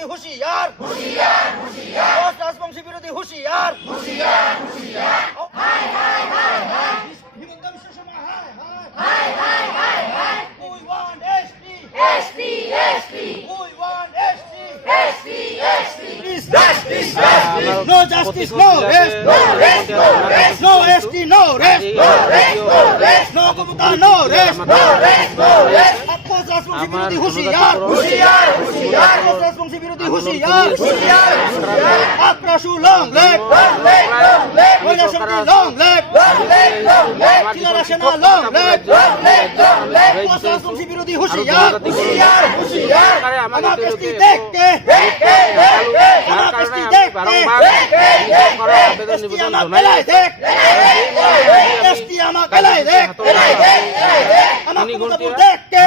বিরোধী হুঁশিয়ার হুঁশিয়ার হুঁশিয়ার কোচ রাজবংশী বিরোধী হুঁশিয়ার হুঁশিয়ার হুঁশিয়ার হাই হাই হাই হাই হিমন্ত বিশ্ব শর্মা হাই হাই হাই হাই we want ST ST ST we want ST ST ST justice justice no justice no rest no rest no rest no ST no rest no rest no rest no Komata no rest no rest no rest Koch Rajbanshi বিরোধী হুঁশিয়ার হুঁশিয়ার হুঁশিয়ার কোচ রাজবংশী বিরোধী হুঁশিয়ার হুঁশিয়ার হুঁশিয়ার আক্রাশু লং leg মহিলা সমিতি লং লেগ চিলারা সেনা লং লেগ কোচ রাজবংশী বিরোধী হুঁশিয়ার হুঁশিয়ার হুঁশিয়ার আমার এসটি দেখতে আমার এসটি দেখতে এসটি আমার বেলায় দেখ এসটি আমার বেলায় দেখ আমার ক্ষমতাপুর দেখতে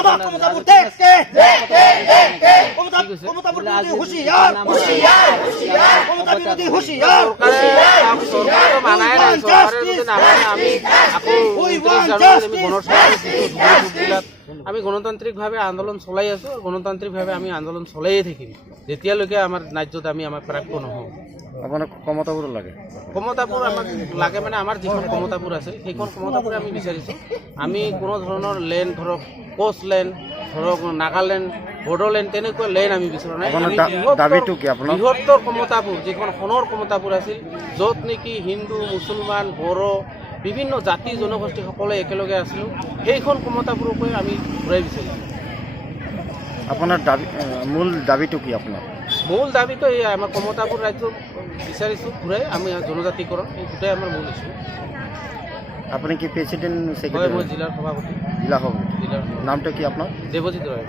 আমার ক্ষমতাপুর দেখতে ক্ষমতাপুর বিরোধী হুঁশিয়ার হুঁশিয়ার হুঁশিয়ার ক্ষমতা বিরোধী হুঁশিয়ার আমি গণতান্ত্ৰিকভাৱে আন্দোলন চলাই আছোঁ গণতান্ত্ৰিকভাৱে আমি আন্দোলন চলাইয়ে থাকিম যেতিয়ালৈকে আমাৰ ৰাজ্যত আমি আমাৰ প্ৰাপ্য নহওঁ আপোনাক ক্ষমতাপুৰ লাগে ক্ষমতাপুৰ আমাক লাগে মানে আমাৰ যিখন ক্ষমতাপুৰ আছে সেইখন ক্ষমতাপুৰ আমি বিচাৰিছোঁ আমি কোনো ধৰণৰ লেণ্ড ধৰক কোচ লেণ্ড ধৰক নাগালেণ্ড বড়োলেণ্ড তেনেকুৱা লেণ্ড আমি বিচৰা নাই দাবীটো কি আপোনাৰ বৃহত্তৰ ক্ষমতাপুৰ যিখন সোণৰ ক্ষমতাপুৰ আছিল য'ত নেকি হিন্দু মুছলমান বড়ো বিভিন্ন জাতি জনগোষ্ঠীসকলে একেলগে আছিলোঁ সেইখন ক্ষমতাপুৰকৈ আমি ঘূৰাই বিচাৰিছোঁ আপোনাৰ দাবী মূল দাবীটো কি আপোনাৰ মূল দাবীটো এই আমাৰ ক্ষমতাপুৰ ৰাজ্য বিচাৰিছোঁ ঘূৰাই আমি জনজাতিকৰণ এই দুটাই আমাৰ মূল ইছ্যু আপুনি কি প্ৰেচিডেণ্ট হয় ছেক্ৰেটাৰী মই জিলাৰ সভাপতি জিলা সভাপতি জিলাৰ নামটো কি আপোনাৰ দেৱজিৎ ৰায়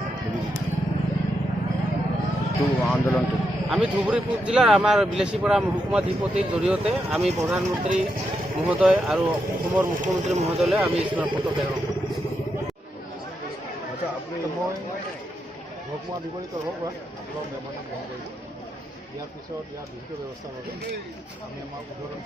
আন্দোলনটো আমি ধুবুৰী পূব জিলাৰ আমাৰ বিলাসীপাৰা মহকুমাধিপতিৰ জৰিয়তে আমি প্ৰধানমন্ত্ৰী মহোদয় আৰু অসমৰ মুখ্যমন্ত্ৰী মহোদয়লৈ আমি স্মাৰকপত্ৰ প্ৰেৰণ কৰিছোঁ মই মহকুমাধিপতিৰ তৰফৰ পৰা আপোনাক মেমনা গ্ৰহণ কৰিছোঁ ইয়াৰ পিছত ইয়াৰ বিহিত ব্যৱস্থাৰ বাবে আমি আমাৰ উদ্বোধন